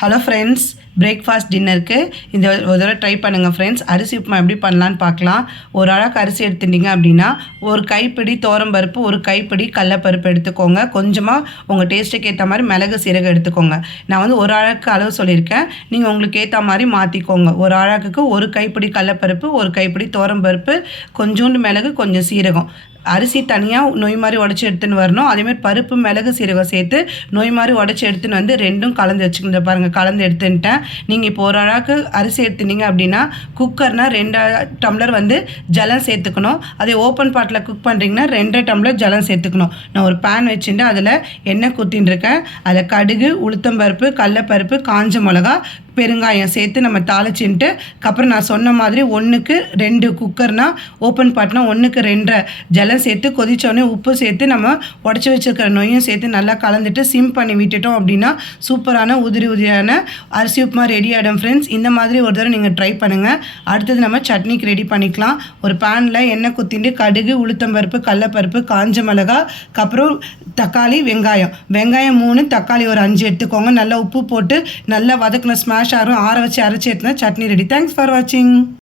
Hello friends, breakfast டின்னருக்கு இந்த ஒரு தடவை ட்ரை பண்ணுங்கள் ஃப்ரெண்ட்ஸ். அரிசி உப்புமா எப்படி பண்ணலான்னு பார்க்கலாம். ஒரு அளவுக்கு அரிசி எடுத்துட்டிங்க அப்படின்னா ஒரு கைப்பிடி துவரம்பருப்பு, ஒரு கைப்பிடி கடலப்பருப்பு எடுத்துக்கோங்க. கொஞ்சமாக உங்கள் டேஸ்ட்டுக்கு ஏற்ற மாதிரி மிளகு சீரகம் எடுத்துக்கோங்க. நான் வந்து ஒரு அளவுக்கு அளவு சொல்லியிருக்கேன், நீங்கள் உங்களுக்கு ஏற்ற மாதிரி மாற்றிக்கோங்க. ஒரு அளவுக்கு ஒரு கைப்பிடி கடலப்பருப்பு, ஒரு கைப்பிடி துவரம்பருப்பு, கொஞ்சோண்டு மிளகு, கொஞ்சம் சீரகம். அரிசி தனியாக நொய் மாதிரி உடச்சி எடுத்துன்னு வரணும். அதேமாதிரி பருப்பு, மிளகு, சீரகம் சேர்த்து நொய் மாதிரி உடச்சி எடுத்துன்னு வந்து ரெண்டும் கலந்து வச்சுக்கிட்டு பாருங்கள். கலந்து எடுத்துன்ட்டேன். நீங்கள் இப்போ ஒரு அளவுக்கு அரிசி எடுத்துனீங்க அப்படின்னா குக்கர்னால் 2 டம்ளர் வந்து ஜலம் சேர்த்துக்கணும். அதே ஓப்பன் பாட்டில் குக் பண்ணுறீங்கன்னா 2 டம்ளர் ஜலம் சேர்த்துக்கணும். நான் ஒரு பேன் வச்சுட்டு அதில் எண்ணெய் ஊற்றின்னு இருக்கேன். அதில் கடுகு, உளுத்தம்பருப்பு, கடலப்பருப்பு, காஞ்ச மிளகா, பெருங்காயம் சேர்த்து நம்ம தாளிச்சுட்டு அப்புறம் நான் சொன்ன மாதிரி 1க்கு 2 குக்கர்னால் ஓப்பன் பாட்னா 1க்கு 2 ஜலம் சேர்த்து கொதித்தோடனே உப்பு சேர்த்து நம்ம உடச்சி வச்சுருக்கிற நொய்யும் சேர்த்து நல்லா கலந்துட்டு சிம் பண்ணி விட்டுட்டோம் அப்படின்னா சூப்பரான உதிரியான அரிசி உப்புமா ரெடி ஆகிடும் ஃப்ரெண்ட்ஸ். இந்த மாதிரி ஒரு தடவை நீங்கள் ட்ரை பண்ணுங்கள். அடுத்தது நம்ம சட்னிக்கு ரெடி பண்ணிக்கலாம். ஒரு பேனில் எண்ணெய் ஊற்றிட்டு கடுகு, உளுத்தம்பருப்பு, கடலப்பருப்பு, காஞ்ச மிளகா, அப்புறம் தக்காளி, வெங்காயம் 3, தக்காளி ஒரு 5 எடுத்துக்கோங்க. நல்லா உப்பு போட்டு நல்லா வதக்கின ஸ்மாஷ் ஆற வச்சு அரைச்சி எடுத்துனா சட்னி ரெடி. தேங்க்ஸ் ஃபார் வாட்சிங்.